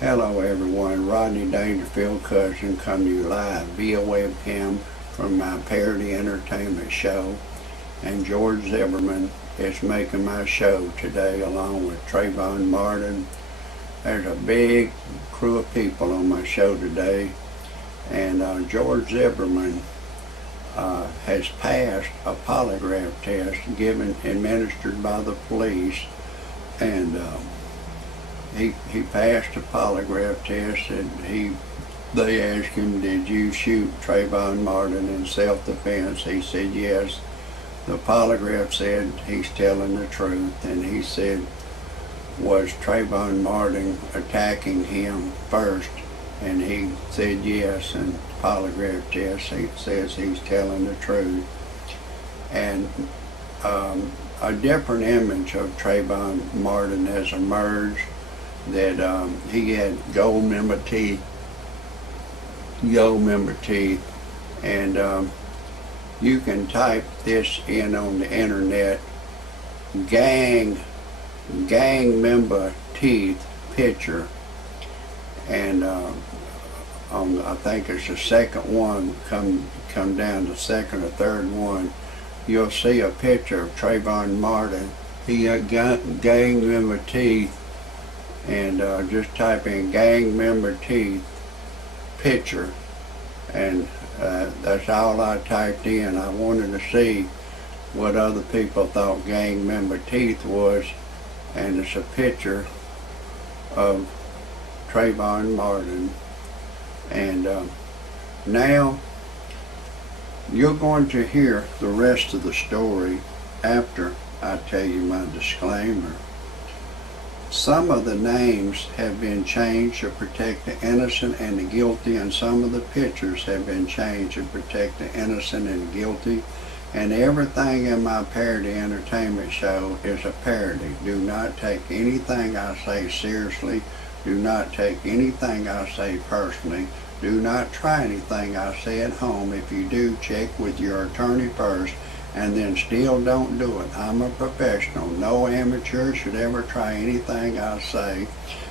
Hello everyone, Rodney Dangerfield cousin coming to you live via webcam from my parody entertainment show, and George Zimmerman is making my show today along with Trayvon Martin. There's a big crew of people on my show today, and George Zimmerman has passed a polygraph test administered by the police, and he passed a polygraph test, and they asked him, did you shoot Trayvon Martin in self-defense? He said yes. The polygraph said he's telling the truth, and he said, was Trayvon Martin attacking him first? And he said yes, and the polygraph test says he's telling the truth. And a different image of Trayvon Martin has emerged, that he had gold member teeth, and you can type this in on the internet, gang member teeth picture, and I think it's the second one, come down the second or third one, you'll see a picture of Trayvon Martin. He had gang member teeth, and just type in gang member teeth picture, and that's all I typed in. I wanted to see what other people thought gang member teeth was, and it's a picture of Trayvon Martin. And now you're going to hear the rest of the story after I tell you my disclaimer. Some of the names have been changed to protect the innocent and the guilty, and some of the pictures have been changed to protect the innocent and guilty. And everything in my parody entertainment show is a parody. Do not take anything I say seriously. Do not take anything I say personally. Do not try anything I say at home. If you do, check with your attorney first, and then still don't do it. I'm a professional. No amateur should ever try anything I say.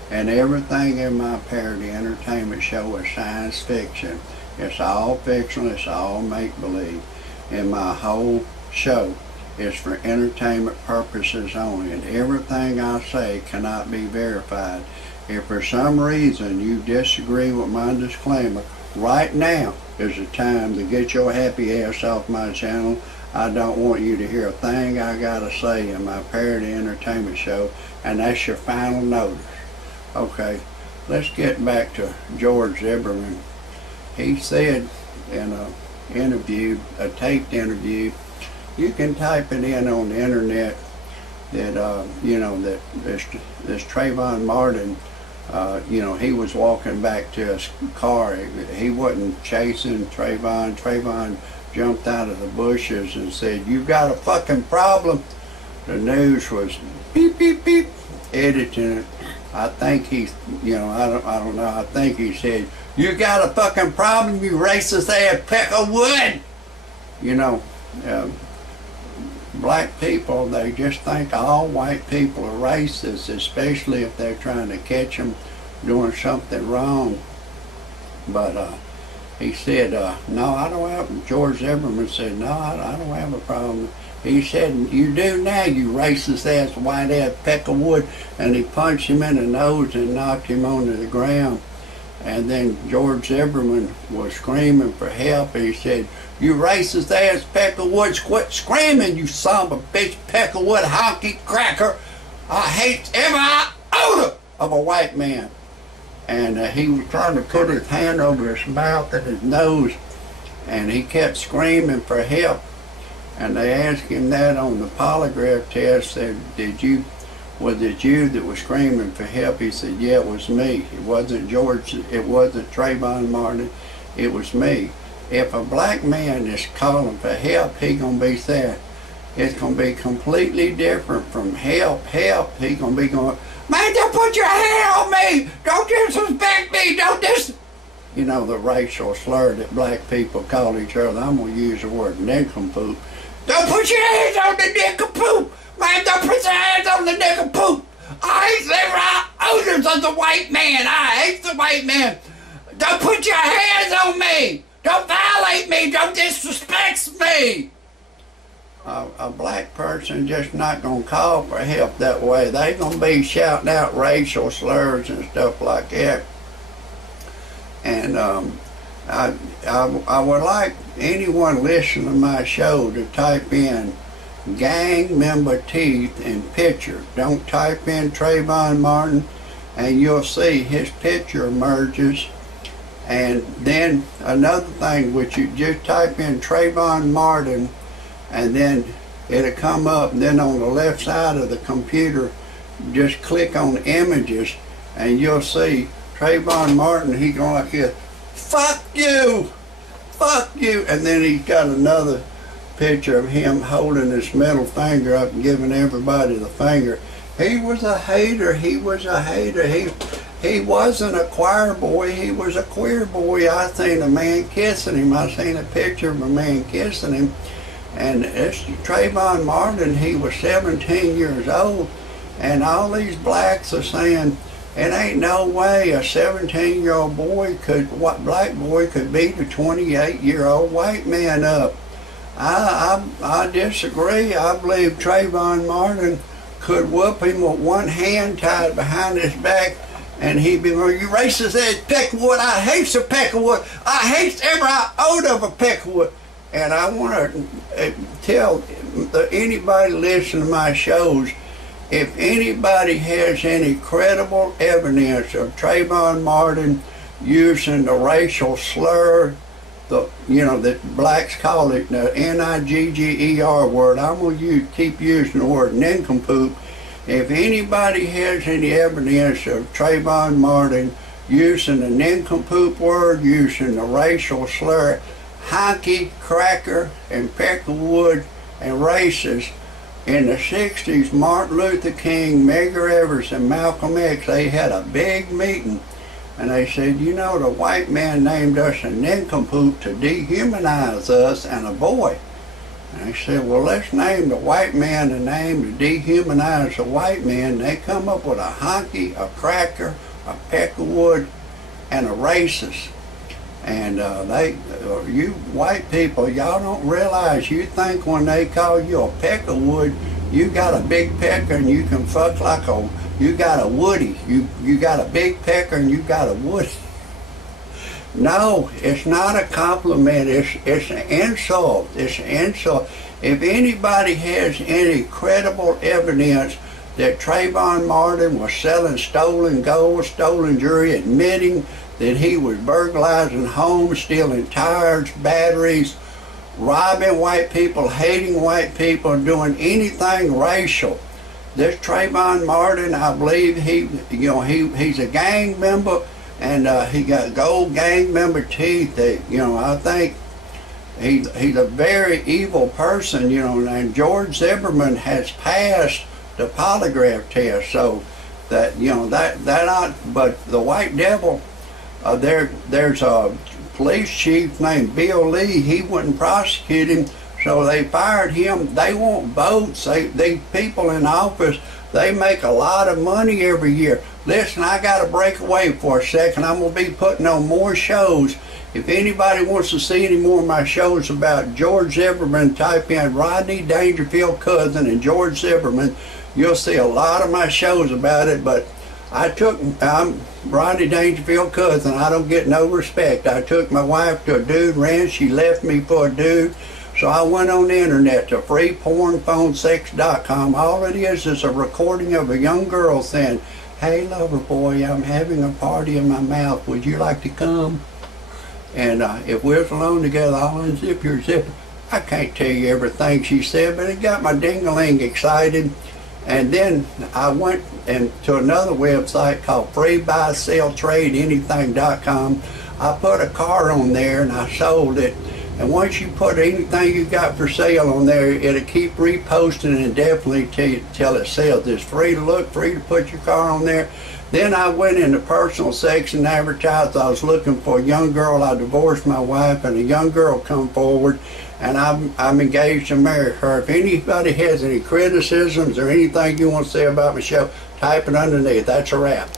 And everything in my parody entertainment show is science fiction. It's all fictional, it's all make-believe. And my whole show is for entertainment purposes only. And everything I say cannot be verified. If for some reason you disagree with my disclaimer, right now is the time to get your happy ass off my channel. I don't want you to hear a thing I gotta say in my parody entertainment show, and that's your final notice. Okay, let's get back to George Zimmerman. He said in a interview, a taped interview, you can type it in on the internet, that you know, that this Trayvon Martin, you know, he was walking back to his car. He wasn't chasing Trayvon. Trayvon jumped out of the bushes and said, you got a fucking problem? The news was beep, beep, beep, editing it. I think he, you know, I don't know, I think he said, you got a fucking problem, you racist ass peck of wood? You know, black people, they just think all white people are racist, especially if they're trying to catch them doing something wrong. But he said, no, I don't have, George Zimmerman said, no, I don't have a problem. He said, you do now, you racist ass white ass peck of wood. And he punched him in the nose and knocked him onto the ground. And then George Zimmerman was screaming for help. He said, you racist ass peck of wood, quit screaming, you son of a bitch, peck of wood, honky cracker. I hate every iota of a white man. And he was trying to put his hand over his mouth and his nose, and he kept screaming for help. And they asked him that on the polygraph test, said, was it you that was screaming for help? He said, yeah, it was me. It wasn't George, it wasn't Trayvon Martin, it was me. If a black man is calling for help, he gonna be saying, it's gonna be completely different from help. He gonna be going, man, don't put your hand on me! Don't disrespect me! Don't You know, the racial slur that black people call each other. I'm gonna use the word nincompoop. Don't put your hands on the nincompoop! Man, don't put your hands on the nincompoop! I hate the odors of the white man. I hate the white man. Don't put your hands on me. Don't violate me. Don't disrespect me. A black person just not going to call for help that way. They going to be shouting out racial slurs and stuff like that. And I would like anyone listening to my show to type in gang member teeth and picture. Don't type in Trayvon Martin, and you'll see his picture emerges. And then another thing, which you just type in Trayvon Martin, and then it'll come up. And then on the left side of the computer, just click on images, and you'll see Trayvon Martin. He going like this, fuck you, fuck you. And then he's got another picture of him holding his middle finger up and giving everybody the finger. He was a hater. He was a hater. He wasn't a choir boy. He was a queer boy. I seen a man kissing him. I seen a picture of a man kissing him. And it's Trayvon Martin. He was 17 years old. And all these blacks are saying, it ain't no way a 17-year-old boy black boy could beat a 28-year-old white man up. I disagree. I believe Trayvon Martin could whoop him with one hand tied behind his back, and he'd be like, you racist ass peckwood, I hate a peckwood, I hate every iota of a peckwood. And I want to tell anybody listening to my shows, if anybody has any credible evidence of Trayvon Martin using the racial slur, that blacks call it the N-I-G-G-E-R word, I'm going to keep using the word nincompoop. If anybody has any evidence of Trayvon Martin using the nincompoop word, using the racial slur, honky, cracker, and peckwood, and racist, in the 60s, Martin Luther King, Medgar Evers, and Malcolm X, they had a big meeting. And they said, you know, the white man named us a nincompoop to dehumanize us and a boy. And they said, well, let's name the white man a name to dehumanize the white man. And they come up with a honky, a cracker, a peckwood, and a racist. And you white people, y'all don't realize, you think when they call you a peckwood, you got a big pecker and you can fuck like you got a woody. You got a big pecker and you got a woody. No, it's not a compliment. It's an insult. It's an insult. If anybody has any credible evidence that Trayvon Martin was selling stolen gold, stolen jewelry, admitting that he was burglarizing homes, stealing tires, batteries, robbing white people, hating white people, doing anything racial. This Trayvon Martin, I believe he's a gang member, and he got gold gang member teeth. That, I think he's a very evil person. And George Zimmerman has passed the polygraph test, so that but the white devil. There's a police chief named Bill Lee. He wouldn't prosecute him, so they fired him. They want votes. These people in office, they make a lot of money every year. Listen, I got to break away for a second. I'm going to be putting on more shows. If anybody wants to see any more of my shows about George Zimmerman, type in Rodney Dangerfield cousin and George Zimmerman. You'll see a lot of my shows about it, but I'm Rodney Dangerfield cousin. I don't get no respect. I took my wife to a dude ranch. She left me for a dude. So I went on the internet to freepornphonesex.com. All it is a recording of a young girl saying, hey lover boy, I'm having a party in my mouth. Would you like to come? And if we're alone together, I'll unzip your zipper. I can't tell you everything she said, but it got my ding-a-ling excited. And then I went to another website called freebuyselltradeanything.com. I put a car on there and I sold it. And once you put anything you got for sale on there, it'll keep reposting indefinitely till it sells. It's free to look, free to put your car on there. Then I went into personal sex and advertised. I was looking for a young girl. I divorced my wife, and a young girl come forward, and I'm engaged to marry her. If anybody has any criticisms or anything you want to say about my show, Type it underneath. That's a wrap.